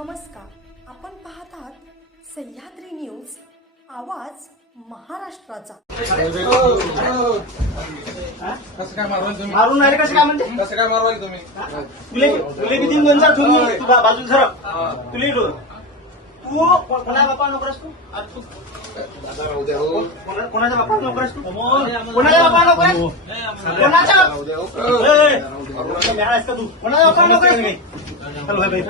नमस्कार, आपण पाहत आहात सह्याद्री न्यूज, आवाज महाराष्ट्राचा। कसं काय मारवाल तुम्ही? मारून नाही कसं काय म्हणते? कसं काय मारवाल तुम्ही? तुले किती गंजा तुम्ही बाजूला सरक तुले इडो तू कोणा बापा नोकरस तू आज तू कोणाच्या बापा नोकरस तू कोणाच्या बापा नोकरस कोणाच्या मेळास का तू कोणाच्या बापा नोकरस चल भाई भाई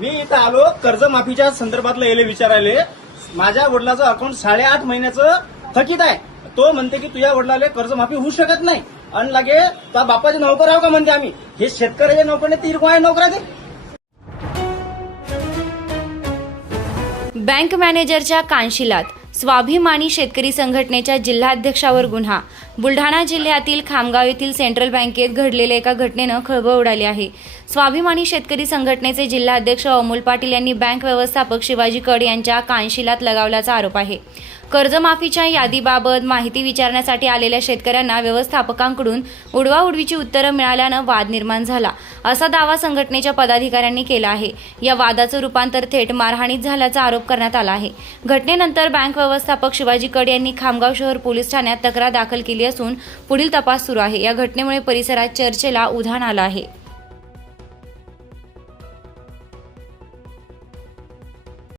मी इथं आलो कर्जमाफीच्या संदर्भातलं याले विचारायले। माझ्या वडिलाचं अकाउंट 8.5 महिन्याचं थकीत आहे। तो म्हणते की तुझ्या वडिलाले कर्जमाफी होऊ शकत नाही आणि लागे त्या बापाचे नोकर आहो का म्हणते आम्ही। हे शेतकऱ्याच्या नोकरने 3 कोणा नोकरा दे। बँक मॅनेजरच्या कानशिलात स्वाभिमानी शेतकरी संघटनेच्या जिल्हाध्यक्षावर गुन्हा। बुलढाणा जिल्ह्यातील खामगाव येथील सेंट्रल बँकेत घडलेल्या एका घटनेनं खळबळ उडाली आहे। स्वाभिमानी शेतकरी संघटनेचे जिल्हाध्यक्ष अमोल पाटील यांनी बँक व्यवस्थापक शिवाजी कड यांच्या कानशिलात लगावल्याचा आरोप आहे। कर्जमाफीच्या यादीबाबत माहिती विचारण्यासाठी आलेल्या शेतकऱ्यांना व्यवस्थापकांकडून उडवाउडवीची उत्तरं मिळाल्यानं वाद निर्माण झाला, असा दावा संघटनेच्या पदाधिकाऱ्यांनी केला आहे। या वादाचं रूपांतर थेट मारहाणीत झाल्याचा आरोप करण्यात आला आहे। घटनेनंतर बँक व्यवस्थापक शिवाजी कड यांनी खामगाव शहर पोलीस ठाण्यात तक्रार दाखल केली असून पुढील तपास सुरू आहे। या घटनेमुळे परिसरात चर्चेला उधाण आलं आहे।